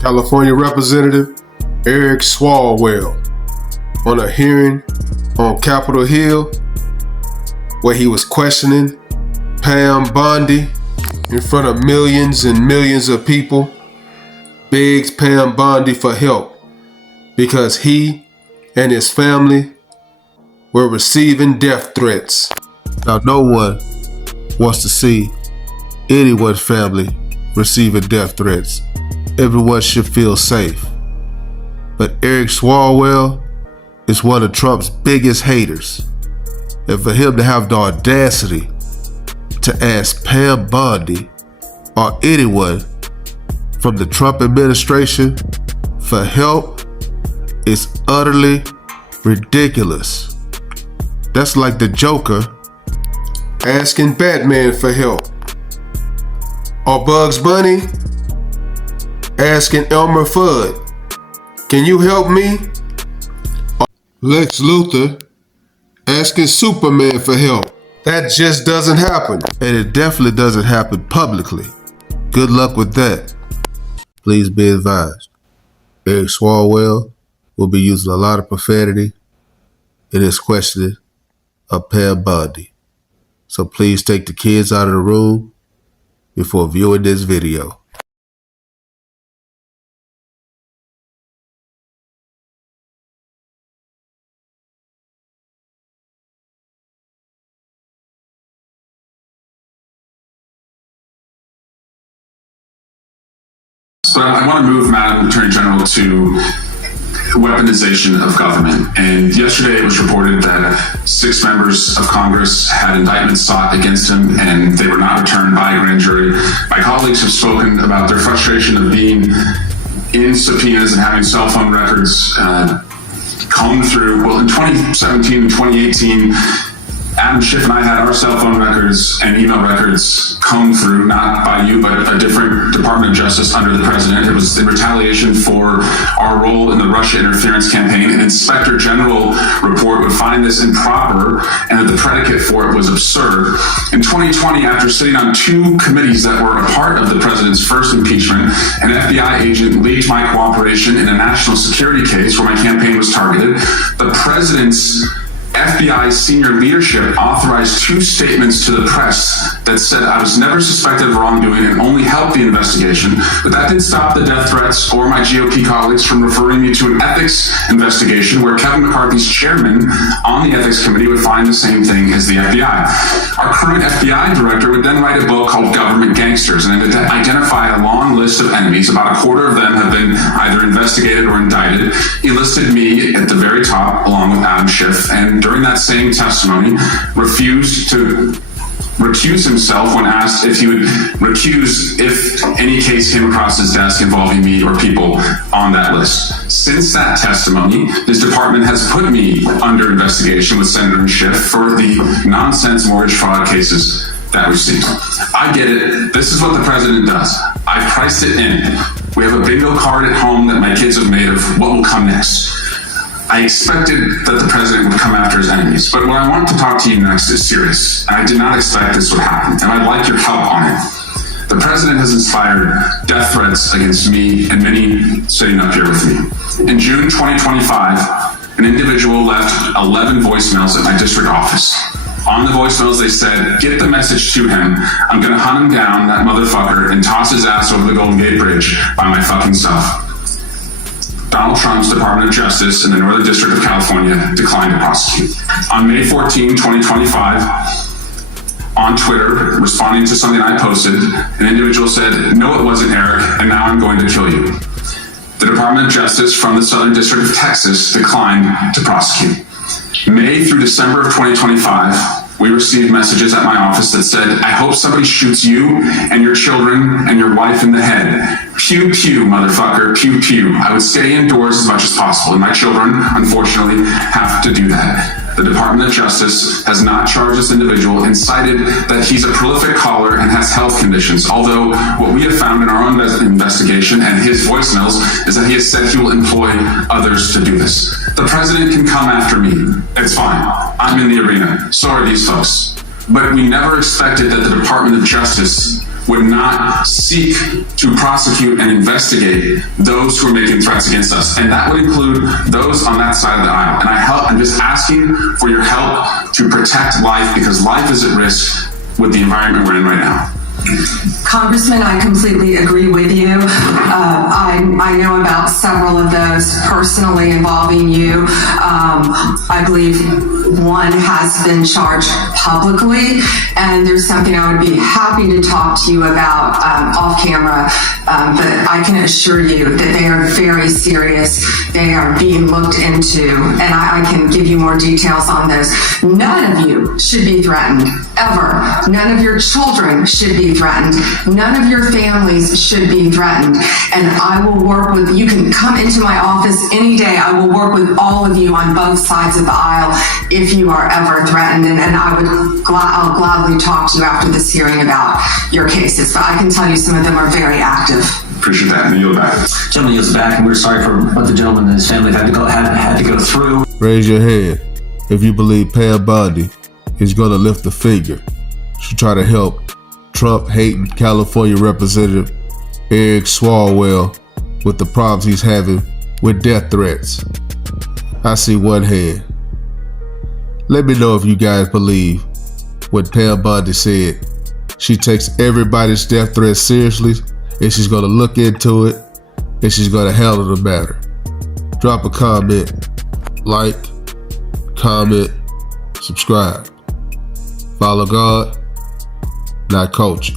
California Representative Eric Swalwell on a hearing on Capitol Hill where he was questioning Pam Bondi in front of millions and millions of people, begs Pam Bondi for help because he and his family were receiving death threats. Now, no one wants to see anyone's family receiving death threats. Everyone should feel safe. But Eric Swalwell is one of Trump's biggest haters. And for him to have the audacity to ask Pam Bondi or anyone from the Trump administration for help is utterly ridiculous. That's like the Joker asking Batman for help, or Bugs Bunny asking Elmer Fudd, "Can you help me?" Or Lex Luthor asking Superman for help. That just doesn't happen. And it definitely doesn't happen publicly. Good luck with that. Please be advised, Eric Swalwell will be using a lot of profanity in his questioning of Pam Bondi. So please take the kids out of the room before viewing this video. But I want to move, Madam Attorney General, to weaponization of government. And yesterday it was reported that 6 members of Congress had indictments sought against him and they were not returned by a grand jury. My colleagues have spoken about their frustration of being in subpoenas and having cell phone records combed through. Well, in 2017 and 2018, Adam Schiff and I had our cell phone records and email records combed through, not by you, but a different Department of Justice under the president. It was in retaliation for our role in the Russia interference campaign. An Inspector General report would find this improper and that the predicate for it was absurd. In 2020, after sitting on 2 committees that were a part of the president's first impeachment, an FBI agent leaked my cooperation in a national security case where my campaign was targeted. The president's FBI senior leadership authorized 2 statements to the press that said I was never suspected of wrongdoing and only helped the investigation, but that didn't stop the death threats or my GOP colleagues from referring me to an ethics investigation where Kevin McCarthy's chairman on the ethics committee would find the same thing as the FBI. Our current FBI director would then write a book called Government Gangsters and identify a long list of enemies. About a quarter of them have been either investigated or indicted. He listed me at the very top along with Adam Schiff, and during that same testimony, refused to recuse himself when asked if he would recuse if any case came across his desk involving me or people on that list. Since that testimony, his department has put me under investigation with Senator Schiff for the nonsense mortgage fraud cases that we've seen. I get it. This is what the president does. I've priced it in. We have a bingo card at home that my kids have made of what will come next. I expected that the president would come after his enemies, but what I want to talk to you next is serious, and I did not expect this would happen, and I'd like your help on it. The president has inspired death threats against me and many sitting up here with me. In June 2025, an individual left 11 voicemails at my district office. On the voicemails, they said, "Get the message to him. I'm gonna hunt him down, that motherfucker, and toss his ass over the Golden Gate Bridge by my fucking self." Donald Trump's Department of Justice in the Northern District of California declined to prosecute. On May 14, 2025, on Twitter, responding to something I posted, an individual said, "No, it wasn't Eric, and now I'm going to kill you." The Department of Justice from the Southern District of Texas declined to prosecute. May through December of 2025, we received messages at my office that said, "I hope somebody shoots you and your children and your wife in the head. Pew, pew, motherfucker, pew, pew." I would stay indoors as much as possible, and my children, unfortunately, have to do that. The Department of Justice has not charged this individual and cited that he's a prolific caller and has health conditions, although what we have found in our own investigation and his voicemails is that he has said he will employ others to do this. The president can come after me. It's fine. I'm in the arena. So are these folks. But we never expected that the Department of Justice would not seek to prosecute and investigate those who are making threats against us. And that would include those on that side of the aisle. And I'm just asking for your help to protect life, because life is at risk with the environment we're in right now. Congressman, I completely agree with you. I know about several of those personally involving you. I believe one has been charged publicly, and there's something I would be happy to talk to you about off camera, but I can assure you that they are very serious. They are being looked into, and I can give you more details on those. None of you should be threatened, ever. None of your children should be threatened. None of your families should be threatened. And I will work with, you can come into my office any day. I will work with all of you on both sides of the aisle if you are ever threatened. And I'll gladly talk to you after this hearing about your cases. But I can tell you some of them are very active. Appreciate that. And yield back. Gentleman yields back, and we're sorry for what the gentleman and his family had to go through. Raise your hand if you believe Pam Bondi is going to lift a finger to try to help Trump-hating California Representative Eric Swalwell with the problems he's having with death threats. I see one hand. Let me know if you guys believe what Pam Bondi said. She takes everybody's death threats seriously, and she's going to look into it, and she's going to handle the matter. Drop a comment, like, comment, subscribe. Follow God, not culture.